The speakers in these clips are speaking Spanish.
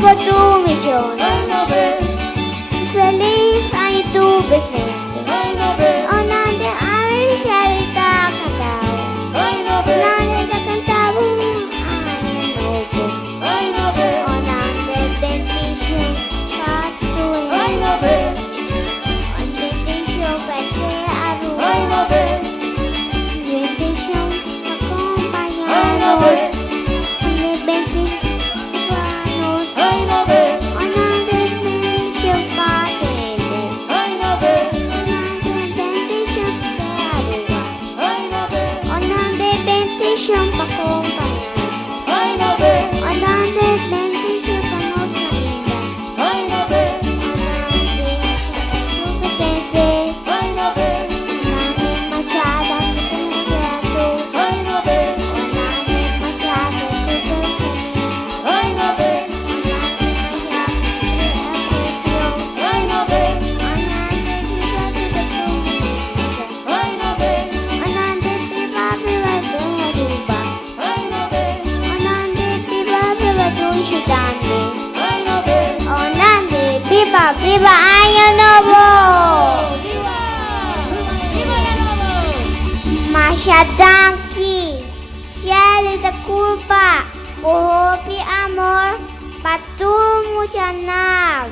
nuevo tu misión. Feliz año tu presente. Onande avisarita cantao. Onande ka cantavo año nuevo. Onande bendición patuloy. Bendición patuloy. Bendición acompañados. ¡Viva Año Nuevo! Masyadangki, siya da culpa, buhopi amor, patumu canag.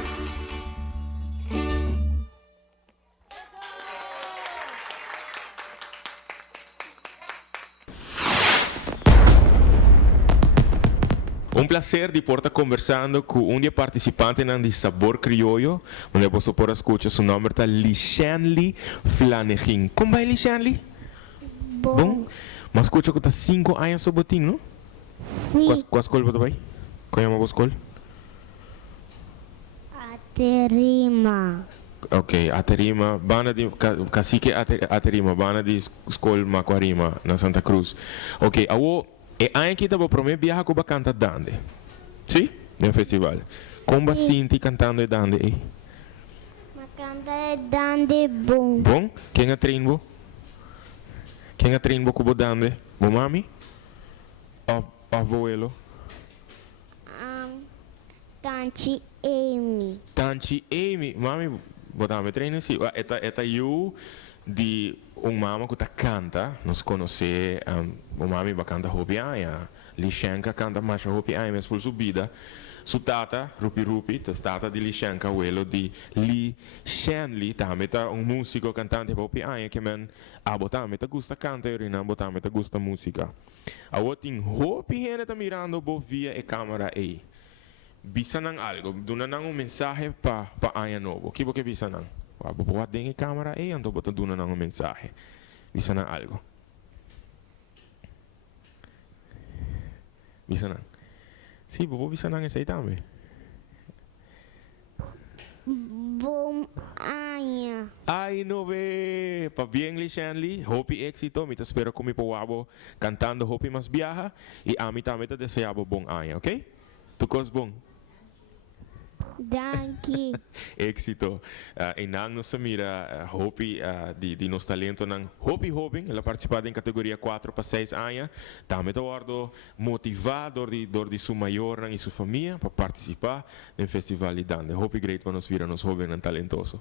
Un placer de estar conversando con un día participante en el Sabor Criollo, donde vos podrás escuchar su nombre, está Lishanli Flanagan. ¿Cómo va Lishanli? Bom. Mas escucha que está 5 años sobre ti, ¿no? Sí. ¿Cuál escuela vas a ir? ¿Cuál llama vos escuela? Aterima. Ok, Aterima, bana de cacique Aterima, bana de escola Macuarima, na Santa Cruz. Ok, awo. E anche dopo per me viaja come canta dande. Sì? Nel festival. Come senti cantando e dande? Ma canta e dande bom. Bom? Quem é treino? Quem é treino como dande? Bo mami? Of abuelo? Tanti Amy. Tanti Amy. Mami, botame treino sì. Eta io di un mamma che canta, nos conosce, un mami va canta hopi aia, Lishenka canta masha hopi aia, mes full subida, su tata, rupi, tata di Lishenka, quello di Li Shenli, tameta un musico cantante hopi aia, che men abotameta gusta canta e rina abotameta gusta musica. A woting hopi hene ta mirando bo via e camera e. Bisa nang algo, duna nang un mensaje pa aia novo. Kibo che bisa nang? Buat dengan kamera untuk betul duna nang mensahe. Bisa nang algo. Bisa nang. Si, bobo bisa nang essa também. Bom año. Ai no ve, pa bien Lishanli, hopi éxito, me te espero con mi powabo cantando hopi mas viaja y a mí también te deseabo bon año, ¿ok? Tu cos bon. Danke. Éxito. En nang nos mira hopi di nos talento nang hopi hoping, ela participado em categoria 4 para 6 anos. Também tá guardo motivado de sua maior e sua família para participar no festival de dança. Hopi great para nos vira nos jovens talentoso.